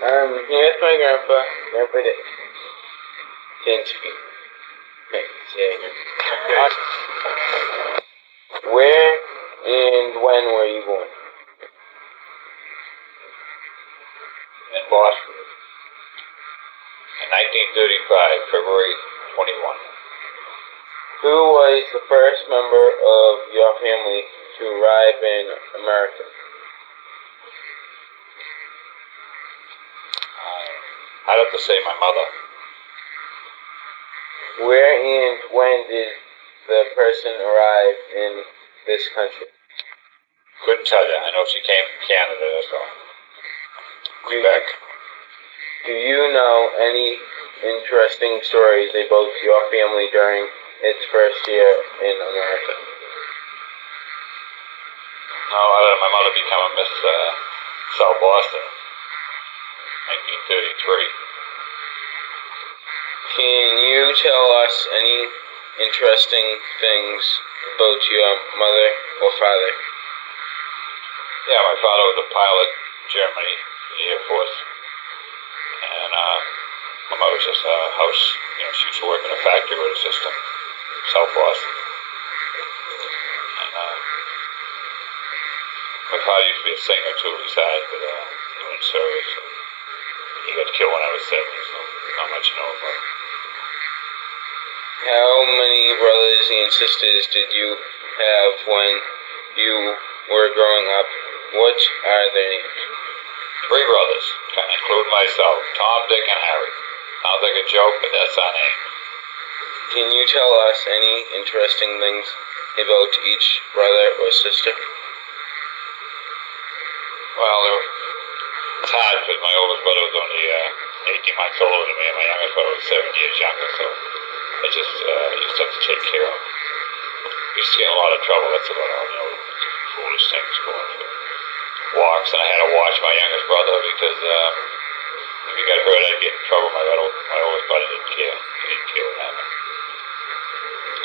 Here's my grandpa. Grandpa didn't speak. Where and when were you born? In Boston. In 1935, February 21. Who was the first member of your family to arrive in America? I'd have to say my mother. Where and when did the person arrive in this country? Couldn't tell you. I know she came from Canada, that's all. Quebec. Do you know any interesting stories about your family during its first year in America? No, other than my mother becoming Miss South Boston, 1933. Can you tell us any interesting things about your mother or father? Yeah, my father was a pilot in Germany, in the Air Force. And my mother was just a house, she used to work in a factory with her sister, South Boston. And my father used to be a singer too, retired, but he went in service. He got killed when I was 7, so not much to know about him. How many brothers and sisters did you have when you were growing up? What are their names? 3 brothers, including myself, Tom, Dick, and Harry. Sounds like a joke, but that's our name. Can you tell us any interesting things about each brother or sister? Well, it's hard because my oldest brother was only 18 months older than me, and my youngest brother was 7 years younger, so I just used to have to take care of him. We used to get in a lot of trouble, that's about all, foolish things going for walks, and I had to watch my youngest brother because if he got hurt, I'd get in trouble. My oldest brother didn't care. He didn't care what happened.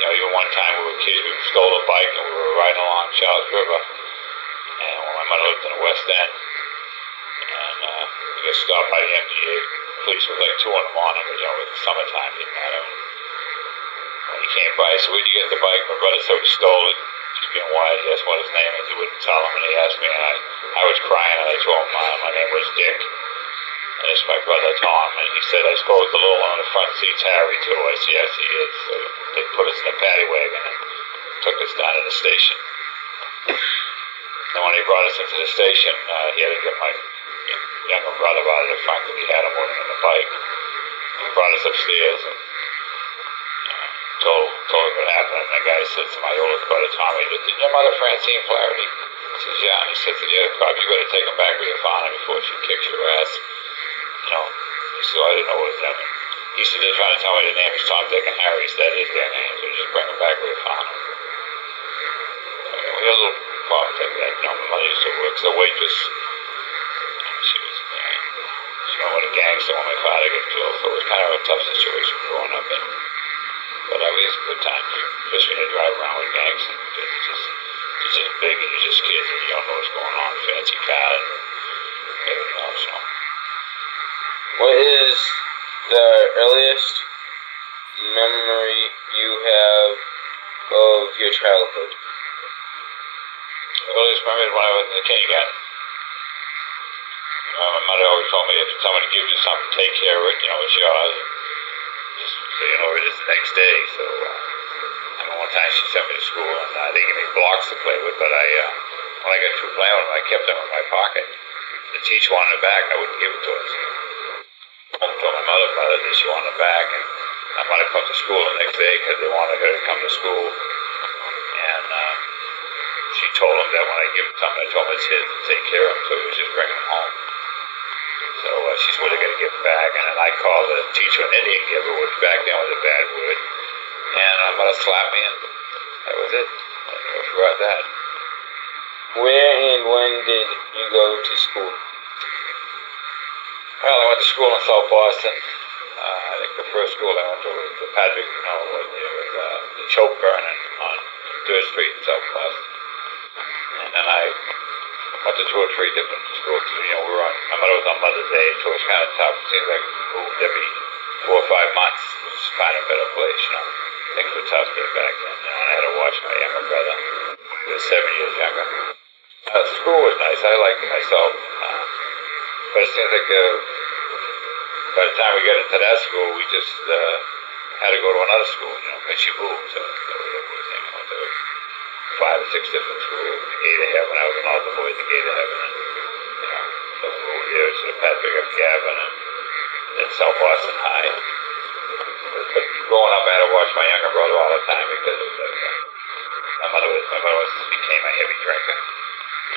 Even one time we were kids, we stole a bike and we were riding along Charles River, and when my mother lived in the West End, and we got stopped by the MDA. Police was like 2 in the morning, but with the summertime, it didn't matter. When he came by, I said, "Where'd you get the bike?" My brother said we stole it. Just being wise, he asked what his name is. He wouldn't tell him, and he asked me, and I was crying, and I told him my name was Dick. And it's my brother Tom, and he said, "I suppose the little one on the front seat's Harry too." I said, "Yes, he is." So they put us in a paddy wagon and took us down to the station. And when he brought us into the station, he had to get my younger brother out of the front because he had him with him in the bike. He brought us upstairs and told us what happened. And the guy said to my oldest brother Tommy, "Did your mother Francine Flaherty?" He says, "Yeah." And he said, "Yeah, Bob, you better take him back where you found him before she kicks your ass." He said, "I didn't know what his name was." He said, "They're trying to tell me the name is Tom, Dick, and Harry." He said, "That is their name, so just bring them back where you found them." We had a little problem like that. My mother used to work as a waitress. She went with a gangster when my father got killed, so it was kind of a tough situation growing up in. But we had some good times, especially when you drive around with gangs. It's just big and you're just kids and you don't know what's going on. Fancy car and everything else, What is the earliest memory you have of your childhood? The earliest memory when I was in the kindergarten. My mother always told me if someone gives you something, take care of it, it's yours. Just so you know it is the next day. So, one time she sent me to school and they gave me blocks to play with, but when I got through playing with them, I kept them in my pocket. The teacher wanted it back, I wouldn't give it to her. I told my mother about it that she wanted it back, and I might have come to school the next day because they wanted her to come to school. And she told him that when I give him something, I told him it's his to take care of him, so he was just bringing him home. So she's really going to give it back, and then I called the teacher an Indian giver, which back then was a bad word, and my mother slapped me, and that was it. I never forgot that. Where and when did you go to school? Well, I went to school in South Boston. I think the first school I went to was the Patrick, the choke burning on 3rd Street in South Boston. And then I went to 2 or 3 different schools. My mother was on Mother's Day, so it was kind of tough. It seems like we moved every 4 or 5 months. It was find a better place, you know. Things were tough there back then, you know, and I had to watch my younger brother. He was 7 years younger. School was nice. I liked it myself. But it seems like by the time we got into that school, we just had to go to another school, you know, because she moved. So that was everything. I went to 5 or 6 different schools. The Gate of Heaven. I was an altar boy at the Gate of Heaven. And, you know, so over here to the Patrick F. Gavin and South Boston High. But growing up, I had to watch my younger brother all the time because my mother became a heavy drinker.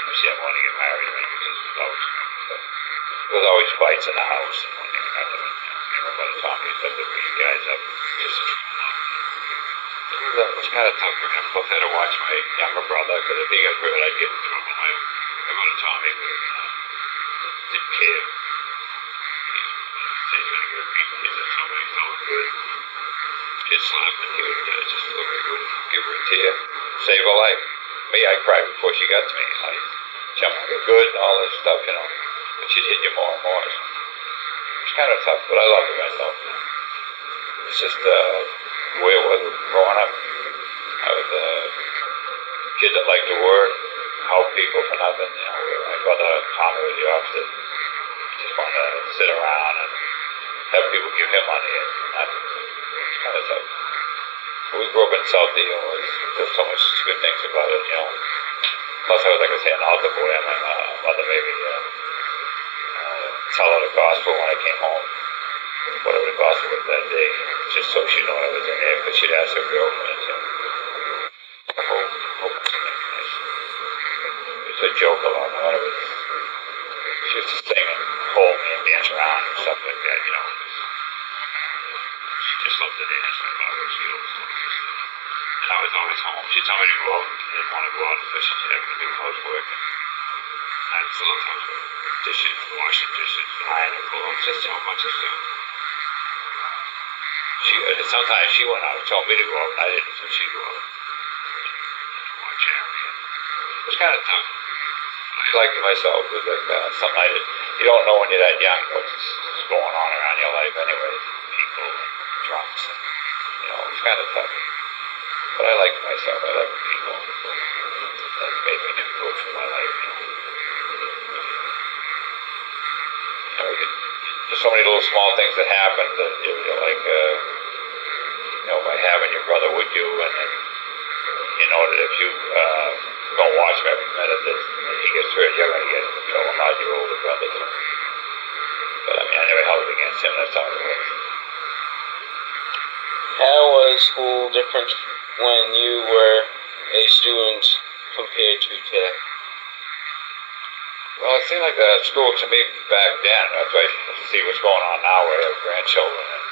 She didn't want to get married to me because there was always fights in the house. And one thing or another. My brother Tommy used to beat you guys up. It was kind of tough for him. Plus, I had to watch my younger brother because if he got hurt, I'd get in trouble. My brother Tommy didn't care. He said he was going to get beaten. He said somebody felt good. He'd slap and he would just look like he would give her a tear. Save her life. Me, I cried before she got to me. I jumped good and all this stuff, you know. But she'd hit you more and more. So it's kind of tough, but I loved it myself. It's just the way it was growing up. I was a kid that liked to work, help people for nothing. You know, my brother Tommy was the opposite. He just wanted to sit around and have people give him money and nothing. It's kind of tough. We grew up in South Deal. There's so much good things about it, you know. Plus, I was, like I say, an altar boy. And my mother made me tell her the gospel when I came home. Whatever the gospel was that day. Just so she knew I was in there. Because she'd ask her girlfriend, you know. It was a joke along the way. She used to sing and hold me and dance around and stuff like that, you know. She just loved to dance. I thought it was beautiful. And I was always home. She told me to go out. I didn't want to go out because she had to do housework. I just loved housework. Dishes, washing dishes, ironing clothes, just so much of stuff. Sometimes she went out and told me to go out, and I didn't, so she'd go out. Watch Harry. It was kind of tough. I liked it myself. It was like something I did. You don't know when you're that young what's going on around your life anyway. People and drunks. And, you know, it's kind of tough. But I liked myself. I liked people. That made me do good for my life, you know. Just so many little small things that happened that you're like, you know, by having your brother with you, and then you know that if you don't watch him every minute, that when he gets hurt, you're going to get in trouble, not your older brother. So. But I mean, I never held it against him. That's how it was. How was school different when you were a student compared to today? Well, it seemed like school to me back then. That's why I see what's going on now where I have grandchildren and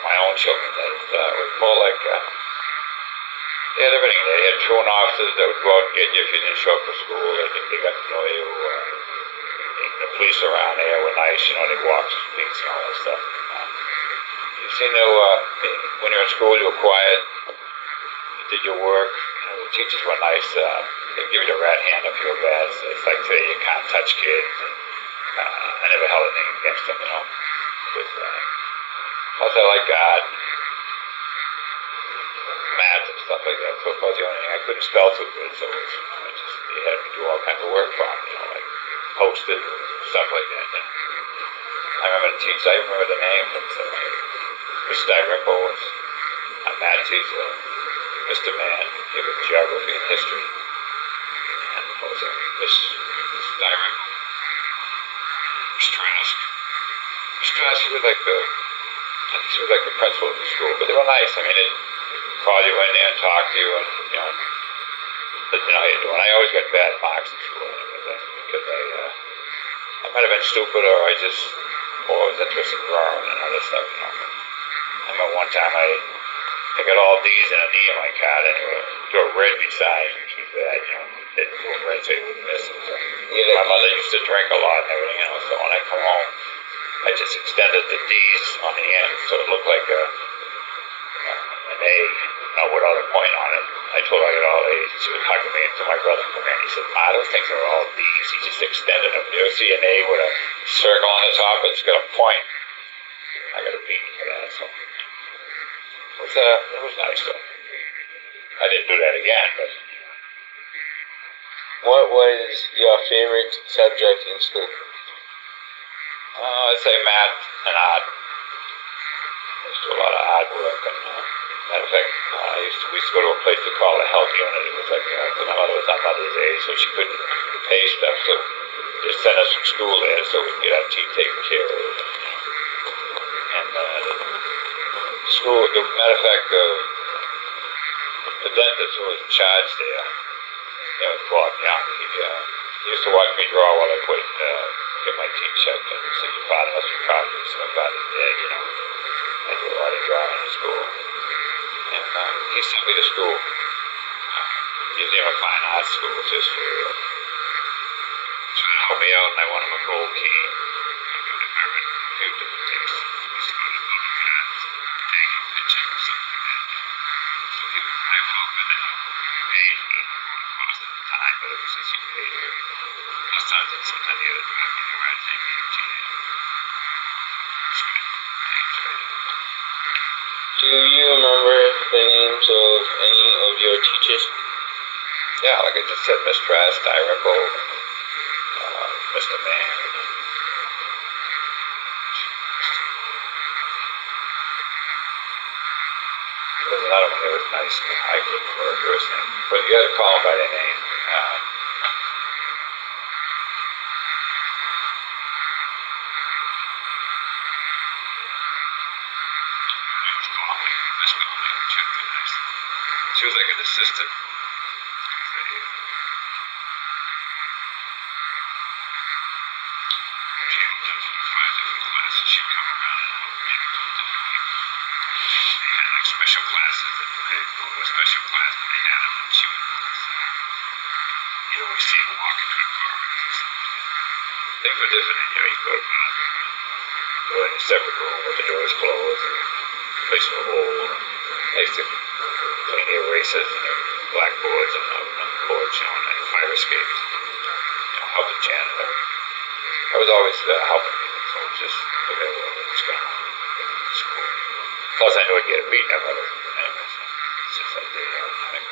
my own children. That was more like, they had everything. They had truant officers that would go out and get you if you didn't show up for school. They got to know you. The police around there were nice. You know, they walked the streets and all that stuff. You seem to, when you're in school, you were quiet. You did your work. You know, the teachers were nice. They give you the rat hand if you were bad. So it's like today you can't touch kids. And, I never held anything against them, you know. Plus I like God, math and stuff like that. So it was the only thing. I couldn't spell too good, so they had me do all kinds of work for them, you know, like posted stuff like that. You know. I remember the teacher. I remember the name. Mr. Dyrinkle was a math teacher. Mr. Mann gave us geography and history. And what was that? Miss Dyrinkle. Miss Trask. Miss Trask, she was like the principal of the school, but they were nice. I mean, they'd call you in there and talk to you, and you know, let you know how you're doing. I always got bad marks in school because I might have been stupid, or I was interested in drawing and other stuff. You know. I remember one time I got all D's and an E in my card, and they were red beside, which was bad. You know, they were red, so you would miss them. So. My mother used to drink a lot and everything, you know. So when I come home, I just extended the D's on the end, so it looked like an A, without a point on it. I told her I got all A's, and she was hugging me until my brother came in. He said, "Ma, those things are all B's." He just extended them. You ever see an A with a circle on the top? It's got a point. I got a B for that, so it was nice though. I didn't do that again, but What was your favorite subject in school? I'd say math and art. I used to do a lot of art work, and matter of fact, we used to go to a place they call the health unit. It was like, my mother was on Mother's Day, so she couldn't pay stuff, so just send us from school there so we could get our teeth taken care of. And school, as a matter of fact, the dentist who was in charge there, was Bob Young. He used to watch me draw while I get my teeth checked, and he said, "Your father must be proud of you." So my father's dead, I do a lot of drawing in school. And he sent me to school, Museum of Fine Arts School, just to try to help me out, and I won him a gold key. I read a few different things. He started looking at taking a paycheck or something like that. So I felt that I paid for it. I don't know what it cost at the time, but it was just he paid for it. Plus times that sometimes he had to drive me to ride take me to TA. It's good. I enjoyed it. Do you remember the names of any of your teachers? Yeah, like I just said, Miss Trask, Irico, Mr. Mann. There's another one that was nice. I couldn't remember his name, but you got to call him by their name. She was like an assistant. She helped us in 5 different classes. She'd come around and help me with different people. They had like special classes that they go to a special class that they had them, and she would you'd always see them walking through the corridors and stuff like that. Things were different in here. You go to go in a separate room with the doors closed, and the place was old. They used to clean the erasers and the blackboards and the boards, and the fire escapes. Help the janitor. I was always helping people, so it was just whatever was going on in school. Plus, I knew I'd get a beat up out of it anyway, so it's just like they automatic.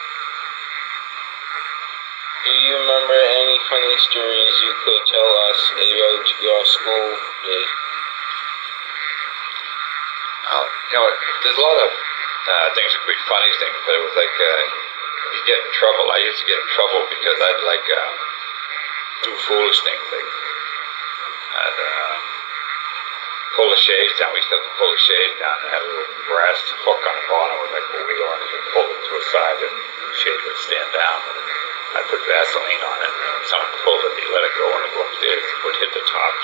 Do you remember any funny stories you could tell us about your school day? There's a lot of things that could be funny things, but it was like you get in trouble. I used to get in trouble because I'd like do foolish things, like I'd pull the shades down. We used to have to pull the shades down and have a little brass hook on the bottom with like a wheel on it and pull it to a side and the shade would stand down. I put Vaseline on it, and when someone pulled it, he let it go and it go upstairs. It would hit the top,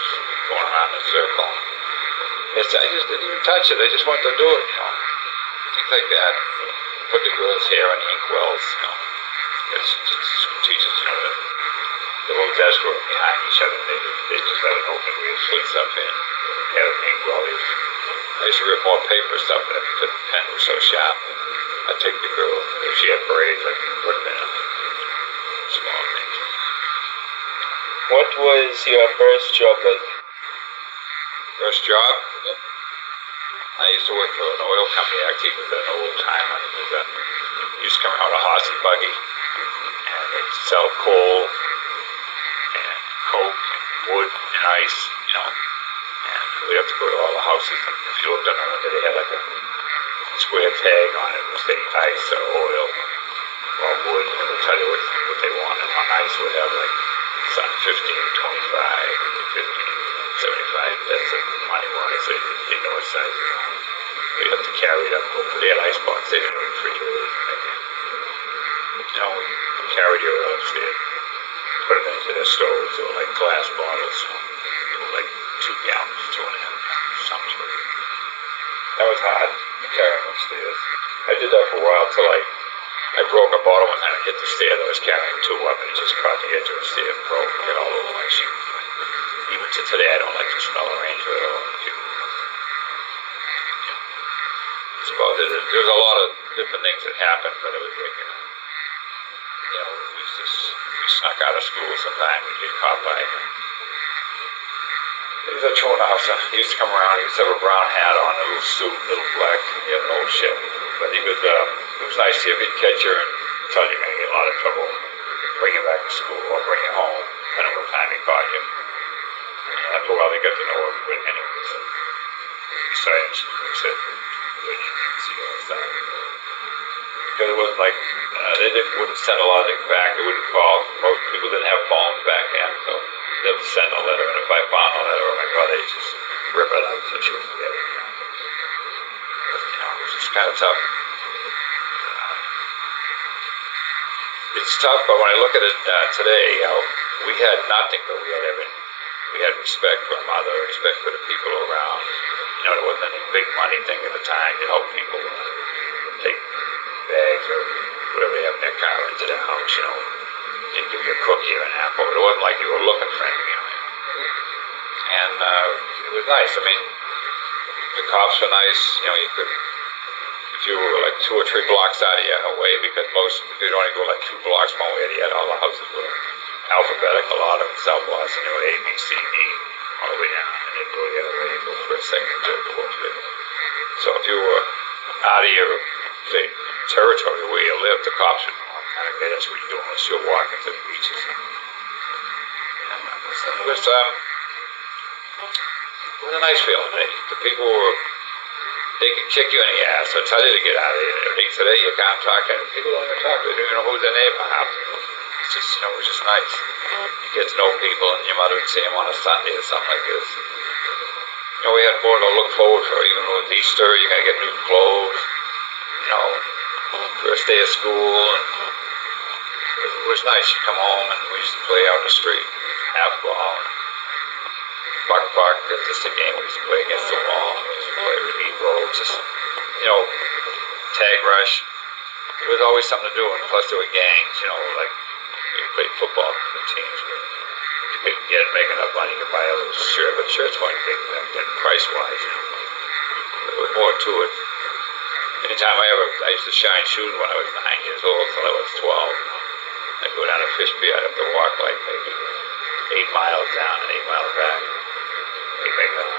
going around in a circle. I just didn't even touch it. I just wanted to do it, things like that. Put the girls' hair in inkwells, teachers, the little desk were behind each other. They just let it open. We just put stuff in. Had an inkwell. I used to rip more paper stuff because the pen was so sharp. I'd take the girl, if she had braids, I'd put them in. Small things. What was your first job like? First job? I used to work for an oil company. Actually, it was an old timer. He used to come out a horse and buggy, and they'd sell coal and coke and wood and ice, and we'd have to go to all the houses, and if you looked on the window, they had like a square tag on it, which they ice or oil or wood, and they'll tell you what they want. And on ice would have like some 15, 25, 50, 75. That's the money wise, so you didn't know what size you want. We'd have to carry it up. They had ice box, they didn't have refrigerators. We carried it upstairs, put it into their stoves. They were like glass bottles, they were like 2 gallons, 2.5 gallons, something. That was hard to carry them upstairs. I did that for a while till I broke a bottle one time and hit the stair that I was carrying 2 up, and it just caught the edge of the stair and broke and got all over my shoe. Even to today, I don't like to smell a Ranger at all. That's about it. There was a lot of different things that happened, but it was like we snuck out of school sometimes. We'd get caught by him. He was a truant officer. He used to come around. He used to have a brown hat on, a little suit, a little black. He had an old shit. But he was, it was nice to see him. He'd catch you and tell you you're going to get in a lot of trouble. Bring you back to school or bring you home, depending on what time he caught you. And after a while, they got to know everybody anyway. So, besides, he said, good, you can see all the time. Because it wasn't like, they wouldn't send a lot of things back. They wouldn't call. Most people didn't have phones back then, so they would send a letter. And if I found a letter, oh my God, they'd just rip it out so she would forget it. But, it was just kind of tough. It's tough, but when I look at it today, we had nothing, but we had everything. We had respect for mother, respect for the people around. There wasn't any big money thing at the time to help people take bags or whatever they have in their car into their house, They'd give you a cookie or an apple, but it wasn't like you were looking for anything, And it was nice. I mean, the cops were nice. You could, if you were like 2 or 3 blocks out of your way, because you'd only go like 2 blocks one way, and you had all the houses were alphabetical, a lot of them South Boston, A, B, C, D, all the way down, and then go the other way, go first, second, third, fourth, fifth. So if you were out of your, say, territory where you lived, the cops would know, okay, that's what you're doing, unless you're walking to the beaches. And it was a nice feeling. The people were, they could kick you in the ass or tell you to get out of here. Today you can't talk to them. People don't even talk. They don't even know who's their neighbor. It's just, it was just nice. You get to know people, and your mother would see them on a Sunday or something like this. We had more to look forward for. Even with Easter, you're going to get new clothes. First day of school. And it was nice. You come home, and we used to play out in the street, half ball, buck, that's just a game we used to play against the wall, just play repeat roll, just, tag rush. There was always something to do, and plus there were gangs, like we played football for the teams. You couldn't make enough money to buy a little shirt, but shirts weren't big then, price-wise, There was more to it. Anytime I used to shine shoes when I was 9 years old until I was 12. I'd go down to Fishby, I'd have to walk like maybe 8 miles down and 8 miles back. Maybe make a $1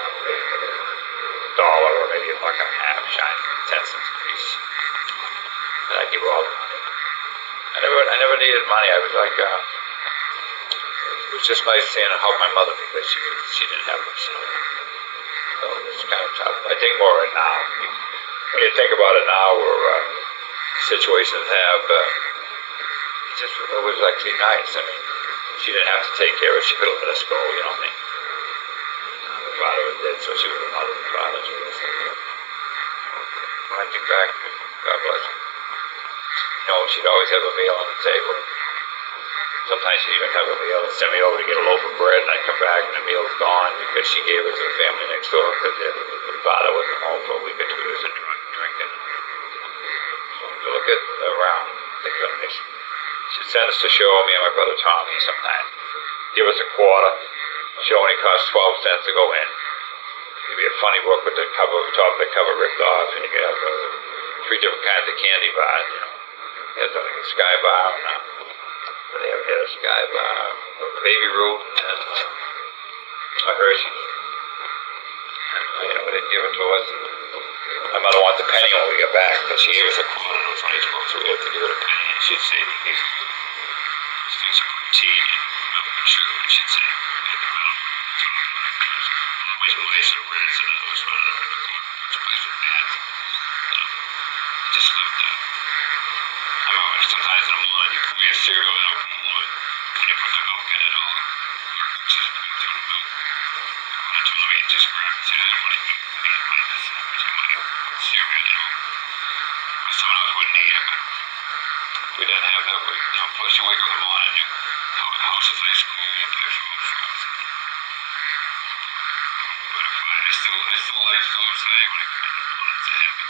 or maybe $1.50 shine 10 cents a piece. And I'd give her all the money. I never needed money. I was like, it was just nice seeing her help my mother because she didn't have much. So it was kind of tough. I think more right now. When you think about it now, where situations have, it was actually nice. I mean, she didn't have to take care of it. She could have let us go, you know what I mean? The father was dead, so she was a mother and father. When I think back, God bless her. She'd always have a meal on the table. Sometimes she'd even have a meal and send me over to get a loaf of bread, and I'd come back and the meal's gone because she gave it to the family next door because the father wasn't home for a week or 2 years and drinking. So to look at around, think of it. She'd send us to show me and my brother Tommy sometimes. Give us a quarter. Show only cost 12 cents to go in. Give me a funny book with the top of the cover ripped off, and you could have 3 different kinds of candy bars, They had something, a Sky Bar, they had a Sky Bar, a Baby Root, and a Hershey's. And, they'd give it to us. My mother wanted the penny when we got back, but she gave us a quarter. It was funny, so we had to give her a penny. And she'd say, these things are protein and milk and sugar, and she'd say, in the middle, always mice and rats and those running around the corner, spice with that. I just loved that. I remember sometimes in the morning you pour your cereal in open one, and you put the milk in it all. Or just drink through the milk. I told me just grab it. I don't want to eat peanut butter. This is my cereal, Some of us wouldn't eat it, but we didn't have that. Plus you wake up in the morning, the house is nice and cool, you play food for us. But if I still say when I come in the morning, it's a habit.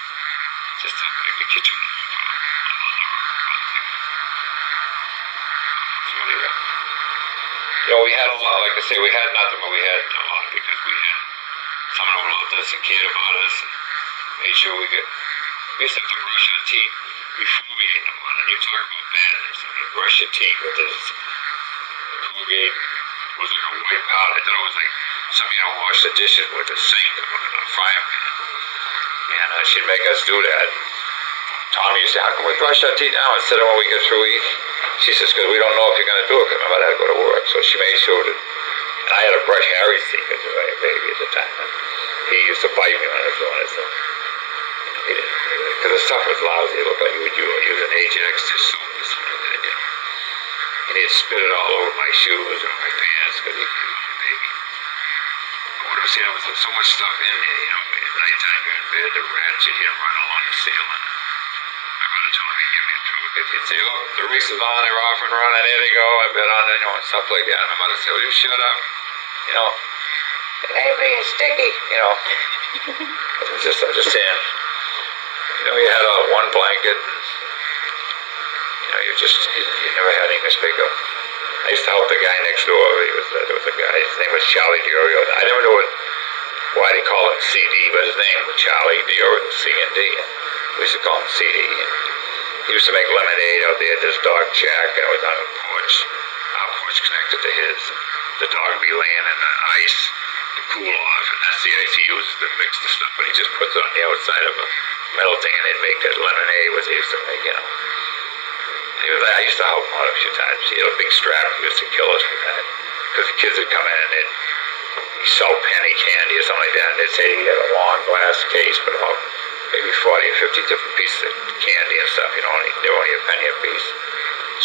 Just to make the kitchen we had a lot, like I say, we had nothing, but we had a lot because we had someone who loved us and cared about us and made sure we used to have to brush our teeth before we ate in the morning. You talk about bad, there's something brush your teeth with this Colgate. It was like a white powder. I thought it was like something you don't wash the dishes with a sink or a fire pan. And she'd make us do that. Tommy used to say, how can we brush our teeth now instead of when we get through eating? She says, because we don't know if you're going to do it, because my mother had to go to work. So she made sure that, and I had to brush Harry's teeth because he was like a baby at the time. And he used to bite me when I was doing it. So he didn't, because the stuff was lousy. It looked like you would use an Ajax dish soap or something like that, you know. And he'd spit it all over my shoes or my pants because he was a baby. I would have seen there was so much stuff in there, you know. At nighttime you're in bed, the rats would hit right along the ceiling. My brother told me, give me a trouble. If you'd say, look, the race is on, they're off and running, here they go, I bet on it, you know, and stuff like that. And my mother said, will you shut up? You know, it ain't being sticky, you know. I'm just saying, you know, you had one blanket, and, you know, you never had anything to speak of. I used to help the guy next door. There was a guy, his name was Charlie Diorio. I never knew why they call him CD, but his name was Charlie Diorio, C&D. We used to call him CD. And he used to make lemonade out there at this dog shack, and it was on a porch. Our porch connected to his. The dog would be laying in the ice to cool off, and that's the ice he uses to mix the stuff, but he just puts it on the outside of a metal thing, and they'd make that lemonade, was he used to make, you know. And I used to help him out a few times. He had a big strap, he used to kill us with that. Because the kids would come in and he'd sell penny candy or something like that, and they'd say he had a long glass case, but about maybe 40 or 50 different pieces of candy and stuff, you know, and they were only a penny a piece.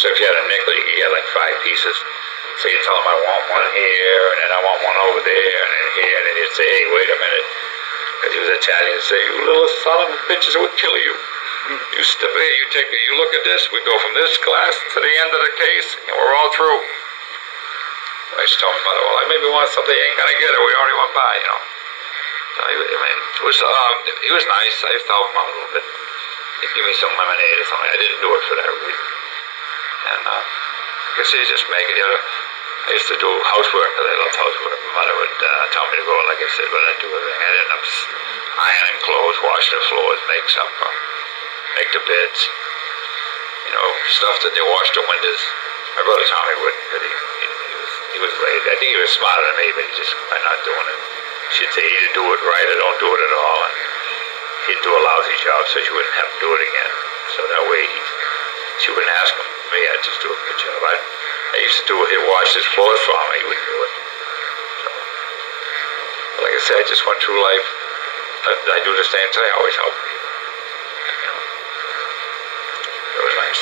So if you had a nickel, you could get like 5 pieces. So you'd tell him, I want one here, and then I want one over there, and then here, and then you'd say, hey, wait a minute. Because he was Italian, he'd say, you little son of a bitches, I would kill you. You step here, you look at this, we go from this glass to the end of the case, and we're all through. I used to tell my mother, well, I maybe want something, you ain't gonna get it, we already went by, you know. So I mean, he was nice, I used to help him out a little bit. He'd give me some lemonade or something, I didn't do it for that reason. And, I guess he'd just make it, you know. I used to do housework, because I loved housework. My mother would tell me to go, like I said, but I didn't do everything. I'd end up ironing clothes, washing the floors, make the beds, you know, stuff that they washed the windows. My brother Tommy wouldn't, but he was late. I think he was smarter than me, but he just, by not doing it, she'd say either do it right or don't do it at all, and he'd do a lousy job so she wouldn't have to do it again. So that way she wouldn't ask him. Me, I'd just do a good job. I used to do it. He'd wash his floors for me. He wouldn't do it. So, like I said, I just went through life. I do the same thing. I always help people. You know, it was nice.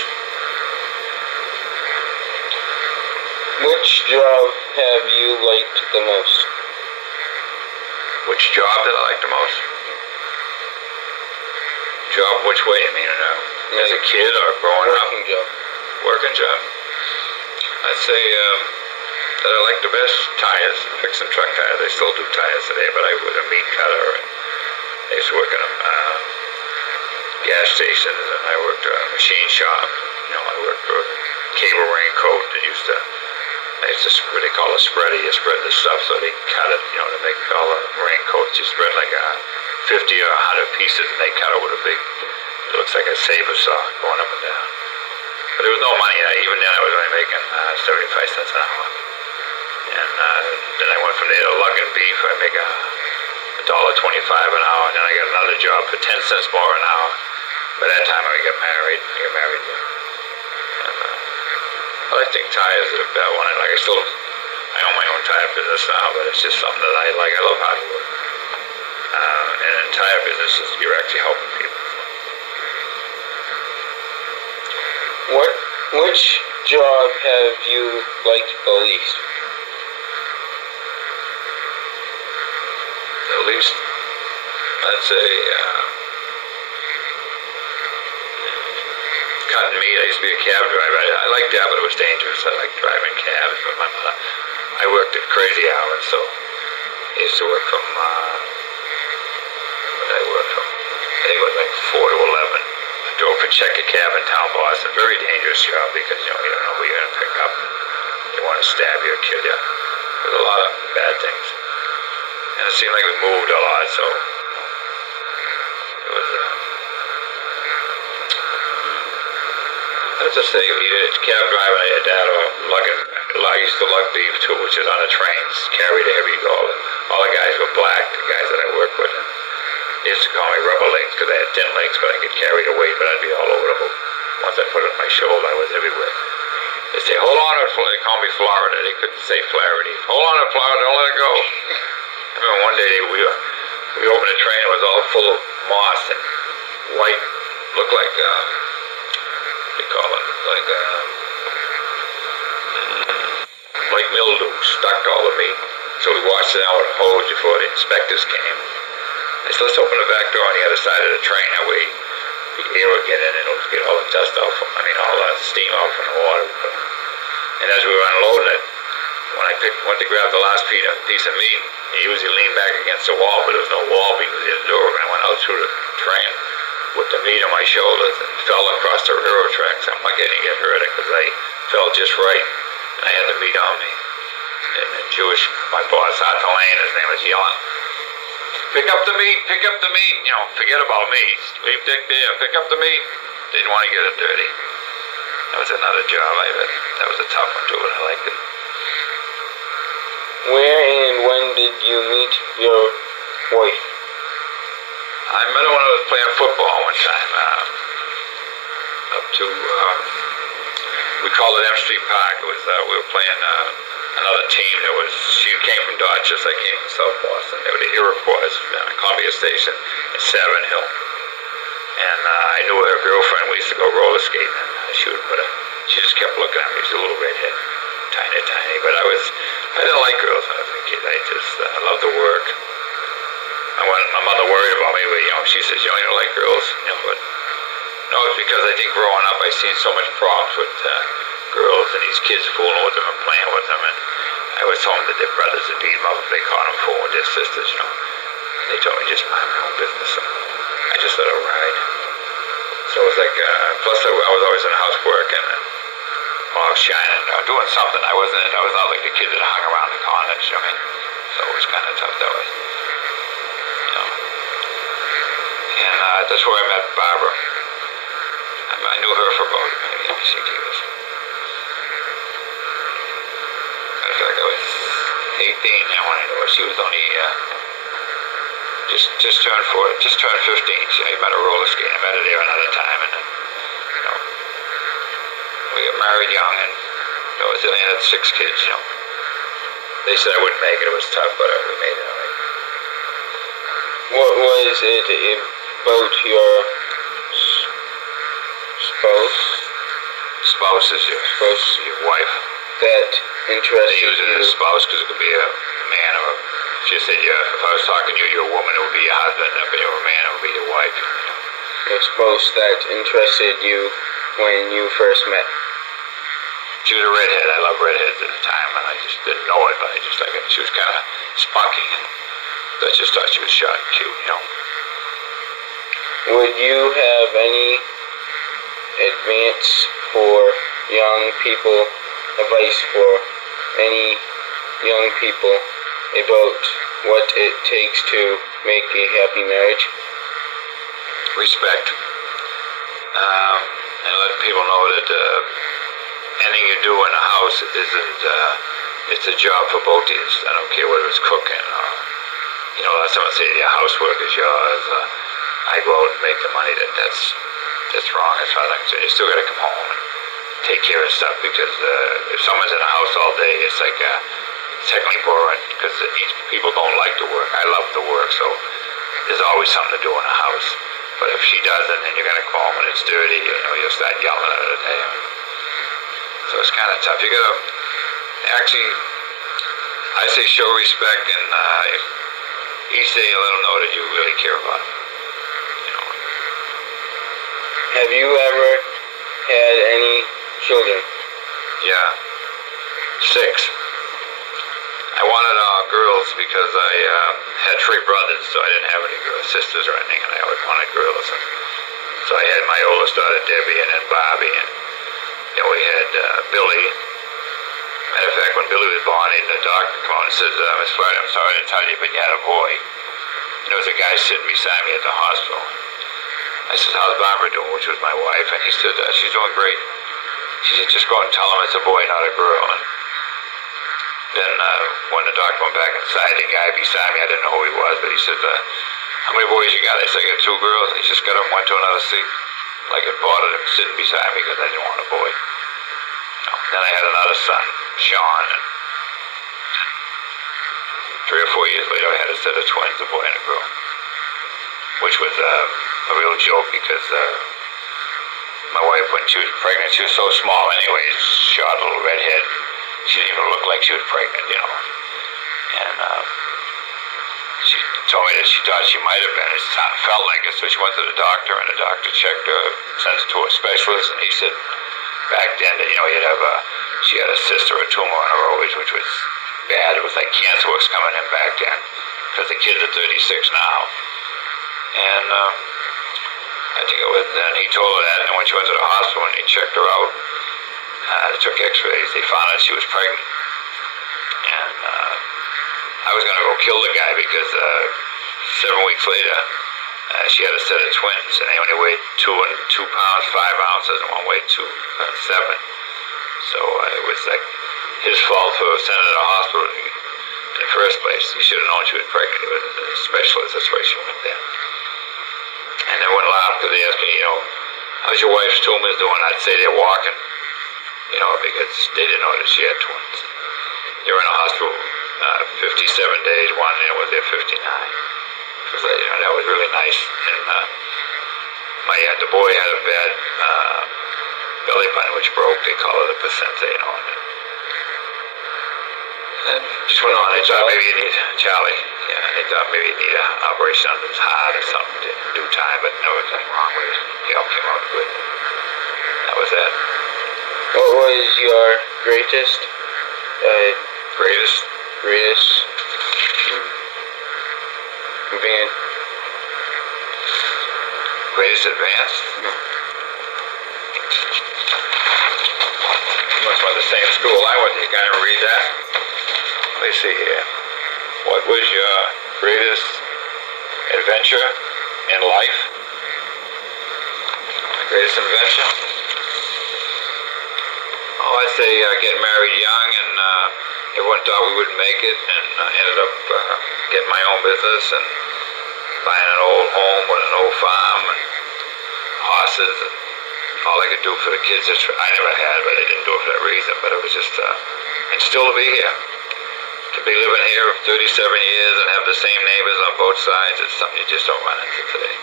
Which job have you liked the most? Which job did I like the most? Job which way, I mean, as a kid or growing up? Working job. Working job. I'd say that I like the best tires, fixing truck tires. They still do tires today, but I was a meat cutter, and I used to work in a gas stations, and I worked at a machine shop. You know, I worked for a cable raincoat that I used to what they call a spreader. You spread the stuff so they cut it, you know, to make all the raincoats. You spread like 50 or 100 pieces, and they cut it with a big, it looks like a saber saw going up and down. But there was no money. Even then I was only making 75 cents an hour. And then I went from there to lugging beef. I make $1.25 an hour. And then I got another job for 10 cents more an hour. By that time I got married. And I think tires are the better one. I own my own tire business now, but it's just something that I like. I love hard work. And in tire businesses, you're actually helping people. Which job have you liked the least? The least, I'd say, cutting meat. I used to be a cab driver. I liked that, but it was dangerous. I liked driving cabs, but I worked at crazy hours, so I used to work from, I think it was like 4 to 11. Drove for checker cab in town Boston. Very dangerous job because you don't know who you're going to pick up. They want to stab you or kill you. There's a lot of bad things. And it seemed like we moved a lot, so it was, I Let's just say either cab driver or your dad or lugging. I used to lug beef too, which is on the trains, carried heavy. All the guys were black, the guys that I worked with. And they used to call me rubber legs because I had thin legs, but I could carry the weight, but I'd be all over the boat. Once I put it on my shoulder, I was everywhere. They say, hold on to it, they call me Florida. They couldn't say Flaherty. Hold on to Florida, don't let it go. I remember one day we opened a train, it was all full of moss and white, looked like, what do you call it, like mildew, stuck to all the meat. So we washed it out with a hose before the inspectors came. I said, let's open the back door on the other side of the train. That way the air will get in and it'll get all the dust out, all the steam out from the water. And as we were unloading it, when I went to grab the last piece of meat, he usually leaned back against the wall, but there was no wall because the door. And I went out through the train with the meat on my shoulders and fell across the railroad tracks. I'm lucky I didn't get hurt because I fell just right. And I had the meat on me. And the Jewish, my boss, Arthur Lane, his name was yelling, pick up the meat, forget about me. Leave Dick there, pick up the meat. Didn't want to get it dirty. That was another job I had. That was a tough one too, and I liked it. Where and when did you meet your wife? I met her when I was playing football one time. Up to, we called it M Street Park. It was, we were playing another team that was, she came from Dorchester, I came from South Boston. They were the Iroquois down at Columbia Station in Savin Hill. And I knew her girlfriend. We used to go roller skating, and she just kept looking at me. She was a little redhead, tiny. But I didn't like girls when I was a kid. I loved to work. My mother worried about me, but she says, you don't like girls, but no, it's because I think growing up I seen so much problems with girls and these kids fooling with them and playing with them, and I always told them that their brothers would beat them up if they caught them fooling with their sisters, And they told me just mind my own business, so I just let it ride. So it was like, plus I was always in housework and while I was shining, doing something. I was not like the kid that hung around the corner, so it was kind of tough that way. And that's where I met Barbara. I knew her for about maybe 6 years. I feel like I was 18 then when I knew her. She was only just turned 15. I met her roller skating. I met her there another time, and then we got married young, and they had 6 kids. They said I wouldn't make it. It was tough, but we made it all right. What was it about your spouse? Spouse is your wife. That interested They use it as spouse because it could be a man or she said, if I was talking to you, you're a woman, it would be your husband. If you were a man, it would be your wife. Your spouse that interested you when you first met? She was a redhead. I loved redheads at the time, and I just didn't know it, but I just like it. She was kind of spunky, and I just thought she was shy and cute, Would you have any advice for young people, advice for any young people about what it takes to make a happy marriage? Respect. And let people know that anything you do in a house isn't, it's a job for both of you. I don't care whether it's cooking or, someone say your housework is yours. I go out and make the money. That's wrong as far as I'm concerned. You still got to come home and take care of stuff because if someone's in the house all day, it's like technically boring because people don't like to work. I love to work, so there's always something to do in the house. But if she doesn't, then you're gonna come home and it's dirty. You'll start yelling at her. So it's kind of tough. You gotta actually, I say, show respect, and each day you let them know that you really care about them. Have you ever had any children? Yeah, 6. I wanted girls because I had 3 brothers, so I didn't have any sisters or anything, and I always wanted girls. And so I had my oldest daughter, Debbie, and then Bobby, and then we had Billy. Matter of fact, when Billy was born, the doctor came on and says, Miss Flaherty, I'm sorry to tell you, but you had a boy. And there was a guy sitting beside me at the hospital. I said, how's Barbara doing, which was my wife, and he said, she's doing great. she said, just go out and tell him it's a boy, not a girl. And then when the doctor went back inside, the guy beside me, I didn't know who he was, but he said, how many boys you got? I said, I got 2 girls. He just got up and went to another seat. Like it bothered him sitting beside me because I didn't want a boy. Then I had another son, Sean, and 3 or 4 years later I had a set of twins, a boy and a girl. Which was a real joke because my wife, when she was pregnant, she was so small anyways, short little redhead. She didn't even look like she was pregnant, you know. And she told me that she thought she might have been. It felt like it, so she went to the doctor, and the doctor checked her, sent her to a specialist, and he said back then that, you know, she had a cyst or a tumor on her ovaries, which was bad. It was like cancer was coming in back then, because the kids are 36 now. And I think it was, and he told her that, and when she went to the hospital and he checked her out, they took x-rays, they found out she was pregnant. And I was going to go kill the guy because 7 weeks later, she had a set of twins, and they only weighed 2 pounds, 5 ounces, and one weighed 2 and 7. So it was like his fault for sending her to the hospital in the first place. He should have known she was pregnant. He was a specialist, that's why she went there. And then when after they asked me, you know, how's your wife's tumors doing? I'd say they're walking, you know, because they didn't know that she had twins. They were in a hospital 57 days, one there was there 59. So, you know, that was really nice. And the boy had a bad belly button, which broke. They call it a placenta, you know. And just went on. They thought maybe you need Charlie. Yeah, they thought maybe you need an operation on his heart or something in due time, but there was nothing wrong with it. He all came out good. That was that. What was your greatest Greatest? Greatest advance? You must have went to the same school I went to. You can't even read that? Let me see here. What was your greatest adventure in life? Greatest adventure? Oh, I'd say getting married young, and everyone thought we wouldn't make it, and I ended up getting my own business and buying an old home with an old farm and horses, and all I could do for the kids, which I never had, but I didn't do it for that reason, but it was just, and still to be here. To be living here 37 years and have the same neighbors on both sides, it's something you just don't run into today.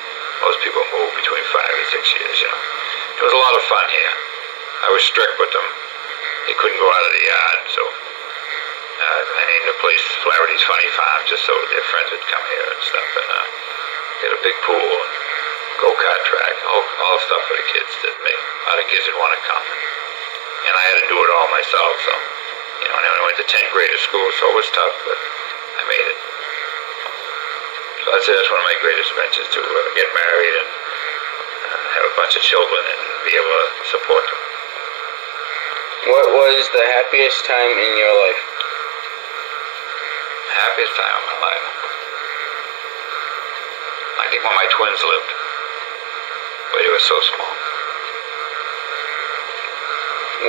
Most people move between 5 and 6 years, you know. It was a lot of fun here. I was strict with them. They couldn't go out of the yard, so I named the place Flaherty's Funny Farm just so their friends would come here and stuff, and get a big pool and go-kart track, all stuff for the kids that other kids would want to come. And I had to do it all myself, so, you know, and I only went to 10th grade at school, so it was tough, but I made it. So I'd say that's one of my greatest adventures, to get married and have a bunch of children and be able to support them. What was the happiest time in your life? Happiest time of my life? I think when my twins lived, but they were so small.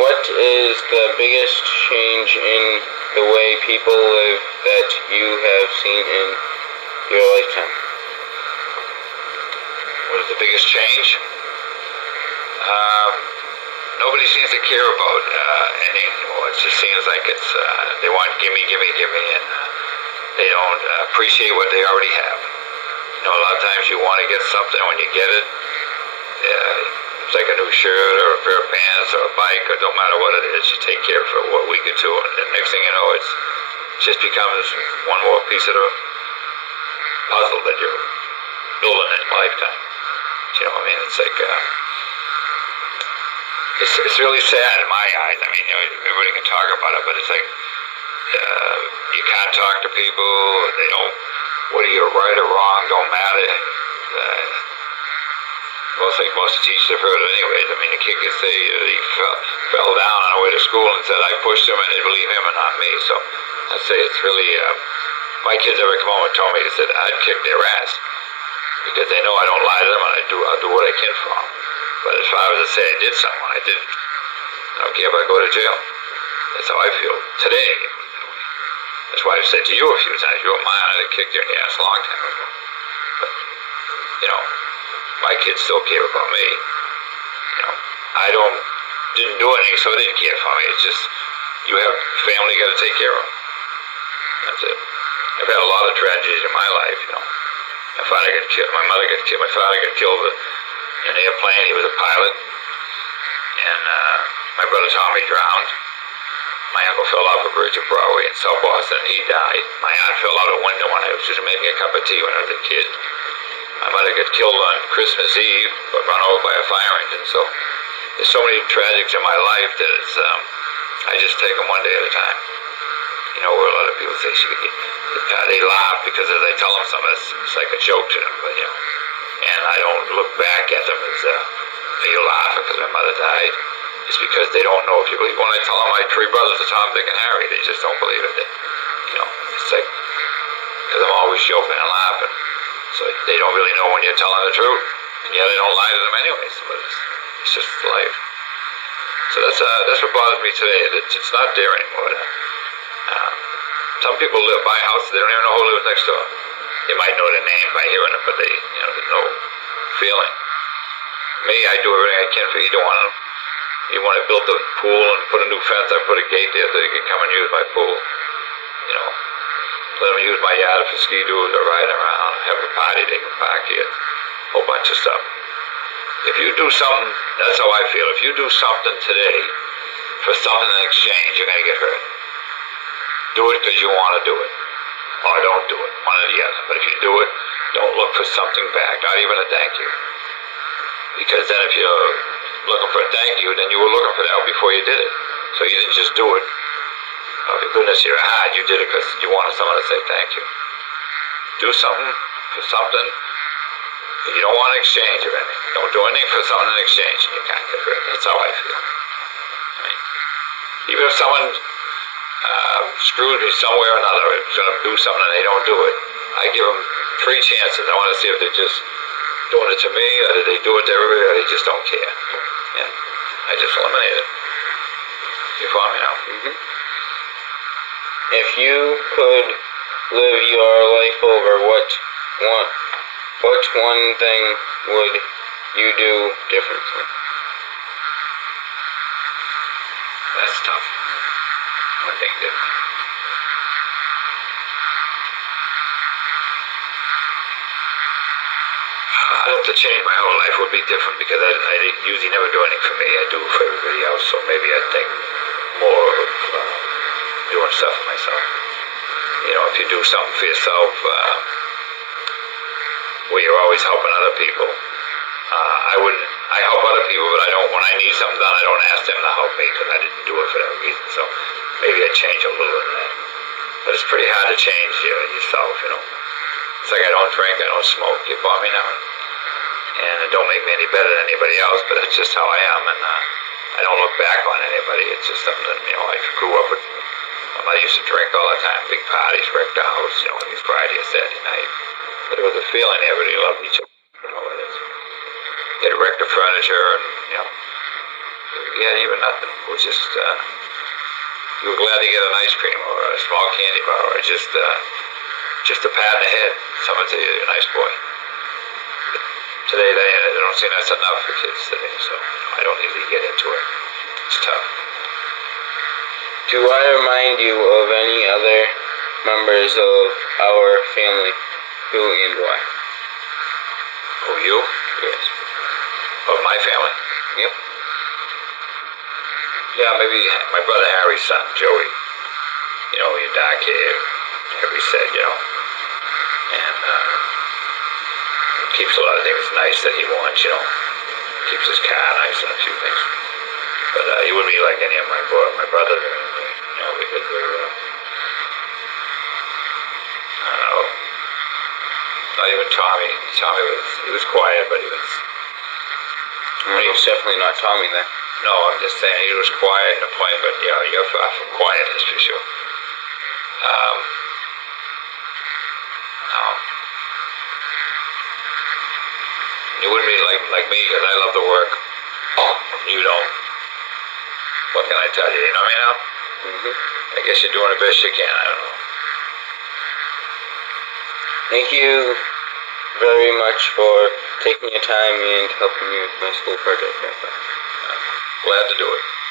What is the biggest change in the way people live that you have seen in your lifetime? What is the biggest change? Nobody seems to care about anything anymore. It just seems like it's they want gimme, and they don't appreciate what they already have. You know, a lot of times you want to get something, when you get it, it's like a new shirt or a pair of pants or a bike, or don't matter what it is, you take care of it for a week or two, and the next thing you know, it just becomes one more piece of the puzzle that you're building in a lifetime. You know what I mean? It's like, it's really sad in my eyes. I mean, you know, everybody can talk about it, but it's like, you can't talk to people, they don't, whether you're right or wrong, don't matter. Most of the teachers have heard it anyways. I mean, the kid could say he fell down on the way to school and said, I pushed him, and they believe him and not me. So I'd say it's really, my kids ever come home and told me, they said, I'd kick their ass, because they know I don't lie to them, and I'll do what I can for them. But as far as to say I did something, I didn't. don't care if I go to jail. That's how I feel today. That's why I've said to you a few times, you were mine, I'd have kicked you in the ass a long time ago. But, you know, my kids still care about me. You know, I didn't do anything, so they didn't care for me. It's just, you have family you gotta take care of. That's it. I've had a lot of tragedies in my life, you know. My father got killed, my mother got killed, my father got killed in an airplane, he was a pilot. And my brother Tommy drowned. My uncle fell off a bridge of Broadway in South Boston and he died. My aunt fell out a window when I was just making a cup of tea when I was a kid. My mother got killed on Christmas Eve, but run over by a fire engine. So there's so many tragics in my life that it's, I just take them one day at a time. You know, where a lot of people say, they laugh because as I tell them something, it's like a joke to them, but you know. And I don't look back at them as, are you laughing because my mother died? It's because they don't know if you believe. When I tell them my three brothers are Tom, Dick, and Harry, they just don't believe it. You know, it's like, because I'm always joking and laughing. So they don't really know when you're telling the truth. And yeah, they don't lie to them anyways, but it's just life. So that's what bothers me today. It's not there anymore. Some people buy houses, they don't even know who lives next door. They might know the name by hearing it, but they, you know, there's no feeling. Me, I do everything I can for either one of them. Even when I built the pool and put a new fence, I put a gate there so they could come and use my pool. You know, let them use my yard for ski doos or riding around, have a party, they can park here, a whole bunch of stuff. If you do something, that's how I feel. If you do something today for something in exchange, you're going to get hurt. Do it because you want to do it. Or don't do it, one or the other. But if you do it, don't look for something back, not even a thank you. Because then if you're looking for a thank you, then you were looking for that before you did it. So you didn't just do it. Oh, for goodness, you're hard. You did it because you wanted someone to say thank you. Do something for something that you don't want to exchange or anything. Don't do anything for something in exchange and you can't get hurt. That's how I feel. I mean, even if someone screws me somewhere or another, or is going to do something and they don't do it, I give them 3 chances. I want to see if they're just doing it to me, or did they do it to everybody, or they just don't care. Yeah, I just eliminate it. You follow me now? Mm-hmm. If you could live your life over, what one thing would you do differently? That's tough. One thing different. I'd have to change my whole life. Would be different because I usually never do anything for me. I do for everybody else. So maybe I'd think more of doing stuff for myself. You know, if you do something for yourself, where you're always helping other people. I help other people, but I don't. When I need something done, I don't ask them to help me because I didn't do it for that reason. So maybe I change a little in that. But it's pretty hard to change yourself. You know, it's like I don't drink, I don't smoke. You follow me now? And it don't make me any better than anybody else, but that's just how I am, and I don't look back on anybody. It's just something that, you know, I grew up with. My mother used to drink all the time, big parties, wrecked the house, you know, every Friday or Saturday night. But it was a feeling everybody loved each other. You know, they'd wreck the furniture, and, you know, we had even nothing. It was just, you were glad to get an ice cream or a small candy bar or just a pat in the head. Someone say you're a nice boy. Today, they don't see that's enough for kids today, so I don't usually get into it. It's tough. Do I remind you of any other members of our family? Who and why? Oh, you? Yes. Of my family? Yep. Yeah, maybe my brother Harry's son, Joey. You know, your dark hair, Harry said, you know. And, keeps a lot of things nice that he wants, you know. Keeps his car nice and a few things. But he wouldn't be like any of my brothers or anything, you know, because they're, I don't know. Not even Tommy. Tommy was quiet, but he was. He was definitely not Tommy then. No, I'm just saying he was quiet at a point, but yeah, you're far from quietness for sure. No. You wouldn't be like me because I love to work. You don't. What can I tell you? You know me now? Mm-hmm. I guess you're doing the best you can. I don't know. Thank you very much for taking your time and helping me with my school project, Grandpa. Glad to do it.